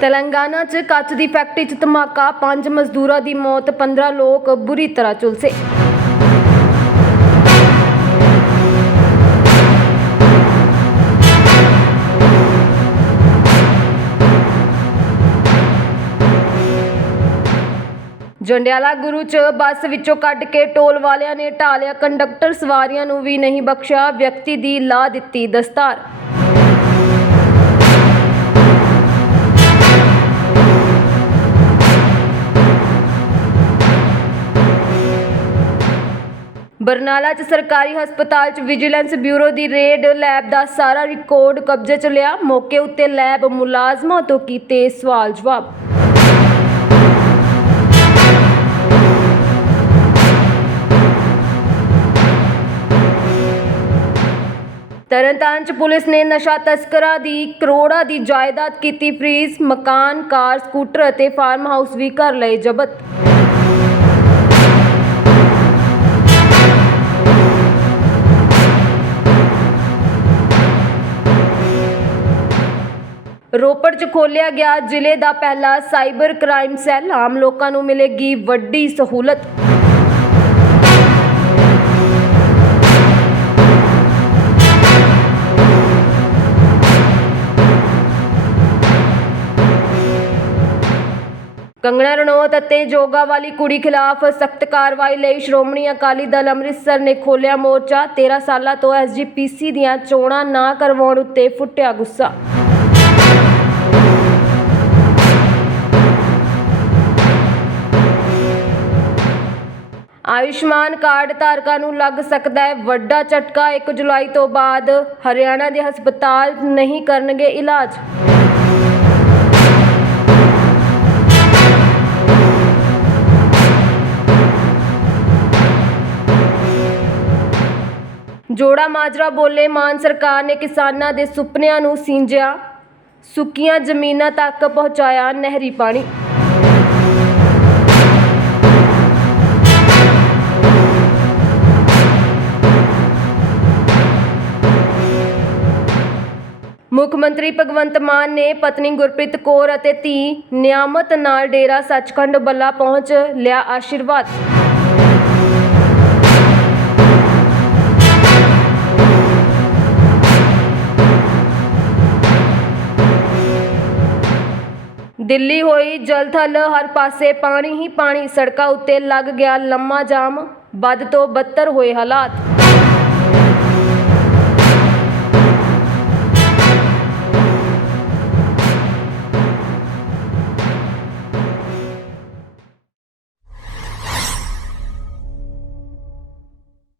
ਤੇਲੰਗਾਨਾ 'ਚ ਕੱਚ ਦੀ ਫੈਕਟਰੀ 'ਚ ਧਮਾਕਾ, ਪੰਜ ਮਜ਼ਦੂਰਾਂ ਦੀ ਮੌਤ 15 ਲੋਕ ਬੁਰੀ ਤਰ੍ਹਾਂ ਝੁਲਸੇ। ਜੰਡਿਆਲਾ ਗੁਰੂ ਚ ਬੱਸ ਵਿੱਚੋਂ ਕੱਢ ਕੇ ਟੋਲ ਵਾਲਿਆਂ ਨੇ ਢਾਲਿਆ ਕੰਡਕਟਰ ਸਵਾਰੀਆਂ ਨੂੰ ਵੀ ਨਹੀਂ ਬਖਸ਼ਿਆ, ਵਿਅਕਤੀ ਦੀ ਲਾ ਦਿੱਤੀ ਦਸਤਾਰ। ਬਰਨਾਲਾ ਚ ਸਰਕਾਰੀ ਹਸਪਤਾਲ ਚ ਵਿਜੀਲੈਂਸ ਬਿਊਰੋ ਦੀ ਰੇਡ ਲੈਬ ਦਾ ਸਾਰਾ ਰਿਕਾਰਡ ਕਬਜ਼ੇ ਚ ਲਿਆ। ਮੌਕੇ ਉੱਤੇ ਲੈਬ ਮੁਲਾਜ਼ਮਾਂ ਤੋਂ ਕੀਤੇ ਸਵਾਲ ਜਵਾਬ। ਤਰਨਤਾਰਨ ਚ ਪੁਲਿਸ ਨੇ ਨਸ਼ਾ ਤਸਕਰਾਂ ਦੀ ਕਰੋੜਾਂ ਦੀ ਜਾਇਦਾਦ ਕੀਤੀ ਫਰੀਜ਼, ਮਕਾਨ, ਕਾਰ, ਸਕੂਟਰ ਅਤੇ ਫਾਰਮ ਹਾਊਸ ਵੀ ਕਰ ਲਏ ਜ਼ਬਤ। ਰੋਪੜ ਚ ਖੋਲਿਆ ਗਿਆ ਜ਼ਿਲ੍ਹੇ ਦਾ ਪਹਿਲਾ ਸਾਈਬਰ ਕ੍ਰਾਈਮ ਸੈੱਲ। ਆਮ ਲੋਕਾਂ ਨੂੰ ਮਿਲੇਗੀ ਵੱਡੀ ਸਹੂਲਤ। ਕੰਗਣਾ ਰਣੌਤ ਅਤੇ ਜੋਗਾ ਵਾਲੀ ਕੁੜੀ ਖਿਲਾਫ ਸਖਤ ਕਾਰਵਾਈ ਲਈ ਸ਼੍ਰੋਮਣੀ ਅਕਾਲੀ ਦਲ ਅੰਮ੍ਰਿਤਸਰ ਨੇ ਖੋਲ੍ਹਿਆ ਮੋਰਚਾ। 13 ਸਾਲਾਂ ਤੋਂ ਐਸਜੀਪੀਸੀ ਦੀਆਂ ਚੋਣਾਂ ਨਾ ਕਰਵਾਉਣ ਉੱਤੇ ਫੁੱਟਿਆ ਗੁੱਸਾ। ਆਯੁਸ਼ਮਾਨ ਕਾਰਡ ਧਾਰਕਾਂ ਨੂੰ ਲੱਗ ਸਕਦਾ ਹੈ। ਵੱਡਾ ਝਟਕਾ 1 ਜੁਲਾਈ ਤੋਂ ਬਾਅਦ ਹਰਿਆਣਾ ਦੇ ਹਸਪਤਾਲ ਨਹੀਂ ਕਰਨਗੇ ਇਲਾਜ। ਜੋੜਾ ਮਾਜਰਾ ਬੋਲੇ ਮਾਨ ਸਰਕਾਰ ਨੇ ਕਿਸਾਨਾਂ ਦੇ ਸੁਪਨਿਆਂ ਨੂੰ ਸਿੰਜਿਆ। ਸੁੱਕੀਆਂ ਜ਼ਮੀਨਾਂ ਤੱਕ ਪਹੁੰਚਾਇਆ ਨਹਿਰੀ ਪਾਣੀ। ਮੁੱਖ ਮੰਤਰੀ ਭਗਵੰਤ ਮਾਨ ਨੇ ਪਤਨੀ ਗੁਰਪ੍ਰੀਤ ਕੌਰ ਅਤੇ ਧੀ ਨਿਆਮਤ ਨਾਲ ਡੇਰਾ ਸੱਚਖੰਡ ਬੱਲਾ ਪਹੁੰਚ ਲਿਆ ਆਸ਼ੀਰਵਾਦ। ਦਿੱਲੀ ਹੋਈ ਜਲਥਲ ਹਰ ਪਾਸੇ ਪਾਣੀ ਹੀ ਪਾਣੀ, ਸੜਕਾਂ ਉੱਤੇ ਲੱਗ ਗਿਆ ਲੰਮਾ ਜਾਮ, ਵੱਧ ਤੋਂ ਬੱਤਰ ਹੋਏ ਹਾਲਾਤ।